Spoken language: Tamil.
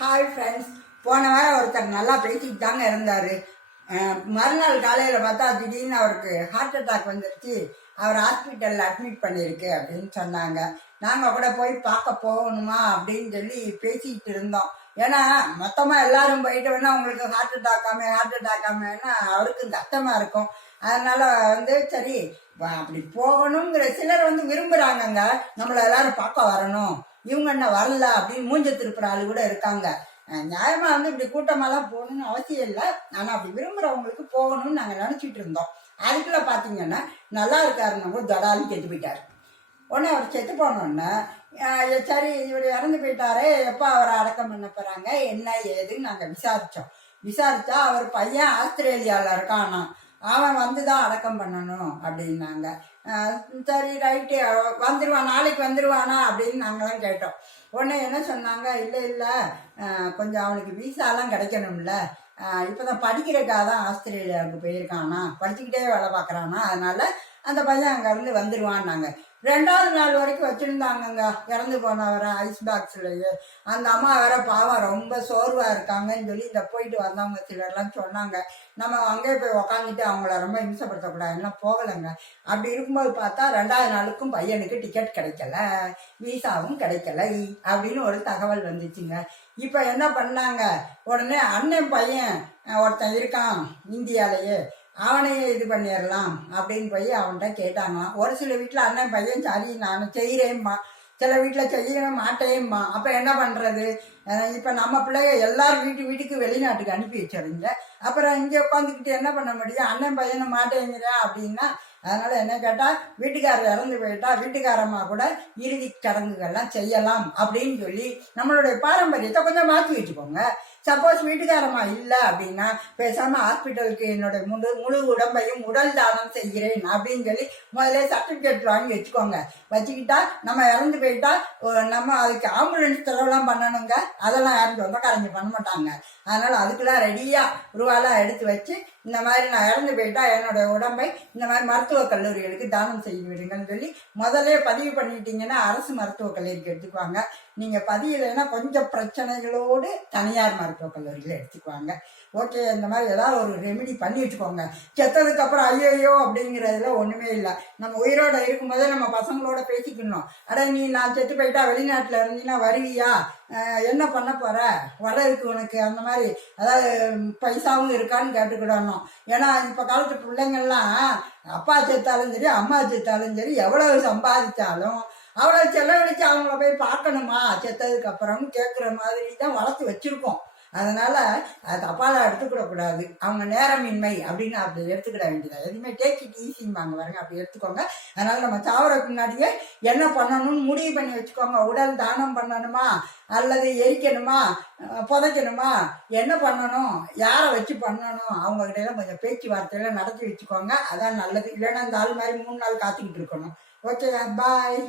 Hi friends. போன வாரம் ஒருத்தர் நல்லா பேசிட்டு தாங்க இருந்தார். மறுநாள் காலையில் பார்த்தா திடீர்னு அவருக்கு ஹார்ட் அட்டாக் வந்துருச்சு. அவர் ஹாஸ்பிட்டலில் அட்மிட் பண்ணியிருக்கு அப்படின்னு சொன்னாங்க. நாங்கள் கூட போய் பார்க்க போகணுமா அப்படின்னு சொல்லி பேசிக்கிட்டு இருந்தோம். ஏன்னா மொத்தமாக எல்லாரும் போயிட்டு வேணா உங்களுக்கு ஹார்ட் அட்டாக்காமன்னா அவருக்கு கஷ்டமாக இருக்கும். அதனால சரி அப்படி போகணுங்கிற சிலர் விரும்புகிறாங்கங்க, நம்மளை எல்லாரும் பார்க்க வரணும், இவங்க என்ன வரல அப்படின்னு மூஞ்ச திருப்புற ஆளு கூட இருக்காங்க. நியாயமா இப்படி கூட்டமெல்லாம் போகணும்னு அவசியம் இல்லை. ஆனால் அப்படி விரும்புகிறவங்களுக்கு போகணும்னு நாங்கள் நினச்சிட்டு இருந்தோம். அதுக்குள்ள பார்த்தீங்கன்னா நல்லா இருக்காருன்னு கூட தடாலும் செத்து போயிட்டாரு. உடனே அவர் செத்து போனோன்னே சரி இவர் இறந்து போயிட்டாரே, எப்போ அவரை அடக்கம் பண்ண போகிறாங்க என்ன ஏதுன்னு நாங்கள் விசாரித்தா அவர் பையன் ஆஸ்திரேலியாவில் இருக்கானா, அவன் வந்துதான் அடக்கம் பண்ணணும் அப்படின்னாங்க. சரி ரைட்டு வந்துடுவான், நாளைக்கு வந்துடுவானா அப்படின்னு நாங்களாம் கேட்டோம். உடனே என்ன சொன்னாங்க, இல்லை கொஞ்சம் அவனுக்கு வீசாலாம் கிடைக்கணும்ல, இப்போதான் படிக்கிறக்காக தான் ஆஸ்திரேலியாவுக்கு போயிருக்கானா, படிச்சுக்கிட்டே வேலை பார்க்குறானா, அதனால அந்த பையன் அங்கேருந்து வந்துடுவான்னாங்க. 2வது நாள் வரைக்கும் வச்சுருந்தாங்கங்க இறந்து போனவரை ஐஸ் பாக்ஸ்லேயே. அந்த அம்மா வேற பாவம் ரொம்ப சோர்வாக இருக்காங்கன்னு சொல்லி இந்த போயிட்டு வந்தவங்க சிலர்லாம் சொன்னாங்க. நம்ம அங்கே போய் உக்காந்துட்டு அவங்கள ரொம்ப இம்சப்படுத்தக்கூடாதுன்னா போகலைங்க. அப்படி இருக்கும்போது பார்த்தா 2வது நாளுக்கும் பையனுக்கு டிக்கெட் கிடைக்கல, வீசாவும் கிடைக்கலை அப்படின்னு ஒரு தகவல் வந்துச்சுங்க. இப்போ என்ன பண்ணாங்க, உடனே அண்ணன் பையன் ஒருத்தன் இருக்கான் இந்தியாலேயே, அவனையே இது பண்ணிடலாம் அப்படின்னு போய் அவன்கிட்ட கேட்டாங்களாம். ஒரு சில வீட்டில் அண்ணன் பையன் சரி நான் செய்கிறேம்மா, சில வீட்டில் செய்ய மாட்டேம்மா. அப்போ என்ன பண்ணுறது, இப்போ நம்ம பிள்ளைங்க எல்லாரும் வீட்டுக்கு வெளிநாட்டுக்கு அனுப்பி வச்சிருங்க, அப்புறம் இங்கே உட்காந்துக்கிட்டு என்ன பண்ண முடியும், அண்ணன் பையனை மாட்டேங்கிறேன் அப்படின்னா. அதனால என்ன கேட்டால், வீட்டுக்காரர் இறந்து போயிட்டா வீட்டுக்காரம்மா கூட இறுதி சடங்குகள்லாம் செய்யலாம் அப்படின்னு சொல்லி நம்மளுடைய பாரம்பரியத்தை கொஞ்சம் மாற்றி வச்சுக்கோங்க. சப்போஸ் வீட்டுக்காரம்மா இல்லை அப்படின்னா பேசாமல் ஹாஸ்பிட்டலுக்கு என்னுடைய முழு உடம்பையும் உடல் தானம் செய்கிறேன் அப்படின்னு சொல்லி முதல்ல சர்டிஃபிகேட் வாங்கி வச்சுக்கிட்டா நம்ம இறந்து போயிட்டா நம்ம அதுக்கு ஆம்புலன்ஸ் செலவுலாம் பண்ணணுங்க. அதெல்லாம் யாரும் சொந்தக்காரங்க பண்ண மாட்டாங்க. அதனால அதுக்கெல்லாம் ரெடியாக ரூபாலாம் எடுத்து வச்சு இந்த மாதிரி நான் இறந்து போயிட்டா என்னோட உடம்பை இந்த மாதிரி மருத்துவக் கல்லூரிகளுக்கு தானம் செய்து விடுங்கன்னு சொல்லி முதல்ல பதிவு பண்ணிட்டீங்கன்னா அரசு மருத்துவக் கல்லூரிக்கு எடுத்துக்குவாங்க. நீங்கள் பதியலைன்னா கொஞ்சம் பிரச்சனைகளோடு தனியார் மருத்துவக் கல்லூரியில் எடுத்துக்குவாங்க. ஓகே, இந்த மாதிரி ஏதாவது ஒரு ரெமெடி பண்ணி வச்சுக்கோங்க. செத்ததுக்கு அப்புறம் ஐயோ அப்படிங்கிறதுல ஒன்றுமே இல்லை. நம்ம உயிரோட இருக்கும்போதே நம்ம பசங்களோட பேசிக்கணும். நீ நான் செத்து போயிட்டா வெளிநாட்டில் இருந்தீங்கன்னா வருவியா, என்ன பண்ண போற, வர இருக்கு உனக்கு, அந்த மாதிரி அதாவது பைசாவும் இருக்கான்னு கேட்டுக்கிடணும். ஏன்னா இப்போ காலத்து பிள்ளைங்கள்லாம் அப்பா செத்தாலும் சரி அம்மா செத்தாலும் சரி எவ்வளவு சம்பாதிச்சாலும் அவ்வளோ செலவழிச்சு அவங்கள போய் பார்க்கணுமா செத்ததுக்கு அப்புறம் கேட்குற மாதிரி தான் வளர்த்து வச்சிருக்கோம். அதனால அது தப்பால எடுத்துக்கிடக்கூடாது. அவங்க நேரமின்மை அப்படின்னு அப்படி எடுத்துக்கிட வேண்டியது. எதுவுமே டேக் இட் ஈஸிம்பாங்க பாருங்க, அப்படி எடுத்துக்கோங்க. அதனால நம்ம சாவறதுக்கு முன்னாடியே என்ன பண்ணணும்னு முடிவு பண்ணி வச்சுக்கோங்க. உடல் தானம் பண்ணணுமா அல்லது எரிக்கணுமா புதைக்கணுமா, என்ன பண்ணணும், யாரை வச்சு பண்ணணும், அவங்ககிட்ட எல்லாம் கொஞ்சம் பேச்சுவார்த்தையெல்லாம் நடத்தி வச்சுக்கோங்க. அதான் நல்லது. இல்லைன்னா இந்த ஆள் மாதிரி 3 நாள் காத்துக்கிட்டு இருக்கணும். ஓகே, பாய்.